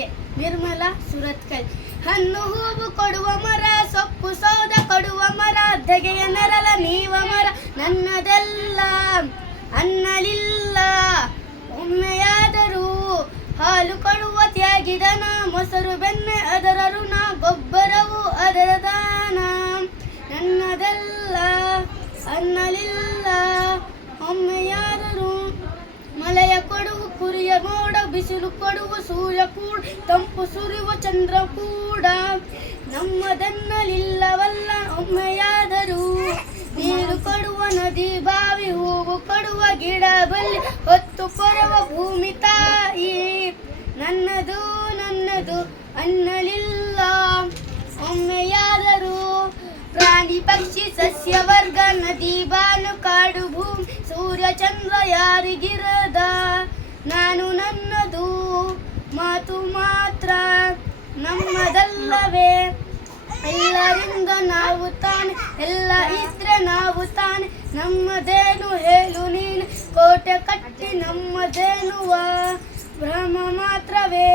K ನಿರ್ಮಲ ಸುರತ್ಕಲ್. ಹಣ್ಣು ಹೂವು ಕೊಡುವ ಮರ, ಸೊಪ್ಪು ಸೌದ ಕೊಡುವ ಮರ, ಧಗೆಯ ನೆರಳ ನೀವ ಮರ, ನನ್ನದೆಲ್ಲ ಅನ್ನಲಿಲ್ಲ ಒಮ್ಮೆಯಾದರೂ. ಹಾಲು ಕೊಡುವ ತ್ಯಾಗಿದನ, ಮೊಸರು ಬೆಣ್ಣೆ ಅದರ ಋಣ, ಗೊಬ್ಬರವು ಅದರ ದಾನ, ನನ್ನದೆಲ್ಲ ಅನ್ನಲಿಲ್ಲ ಒಮ್ಮೆಯಾದರೂ. ಮಳೆಯ ಕೊಡುವು ಕುರಿಯ ಮೋಡ, ಬಿಸಿಲು ಕೊಡುವ ಸೂರ್ಯ ಕೂಡ, ತಂಪು ಸುರಿಯುವ ಚಂದ್ರ ಕೂಡ, ನಮ್ಮದನ್ನಲಿಲ್ಲವಲ್ಲ ಒಮ್ಮೆಯಾದರೂ. ನೀರು ಕೊಡುವ ನದಿ ಬಾವಿ, ಹೂವು ಕೊಡುವ ಗಿಡ ಬಳ್ಳಿ, ಹೊತ್ತು ಕೊಡುವ ಭೂಮಿ ತಾಯಿ, ನನ್ನದು ನನ್ನದು ಅನ್ನಲಿಲ್ಲ ಒಮ್ಮೆಯಾದರೂ. ಪ್ರಾಣಿ ಪಕ್ಷಿ ಸಸ್ಯ ವರ್ಗ, ನದಿ ಬಾನು ಕಾಡು ಭೂಮಿ, ಸೂರ್ಯ ಚಂದ್ರ ಯಾರಿಗಿರದ, ನಾನು ನನ್ನದು ಮಾತು ಮಾತ್ರ ನಮ್ಮದಲ್ಲವೇ. ಎಲ್ಲರಿಂದ ನಾವು ತಾನೆ, ಎಲ್ಲ ಇದ್ರೆ ನಾವು ತಾನೆ, ನಮ್ಮದೇನು ಹೇಳು ನೀನು, ಕೋಟೆ ಕಟ್ಟಿ ನಮ್ಮದೇನುವ ಭ್ರಮ ಮಾತ್ರವೇ.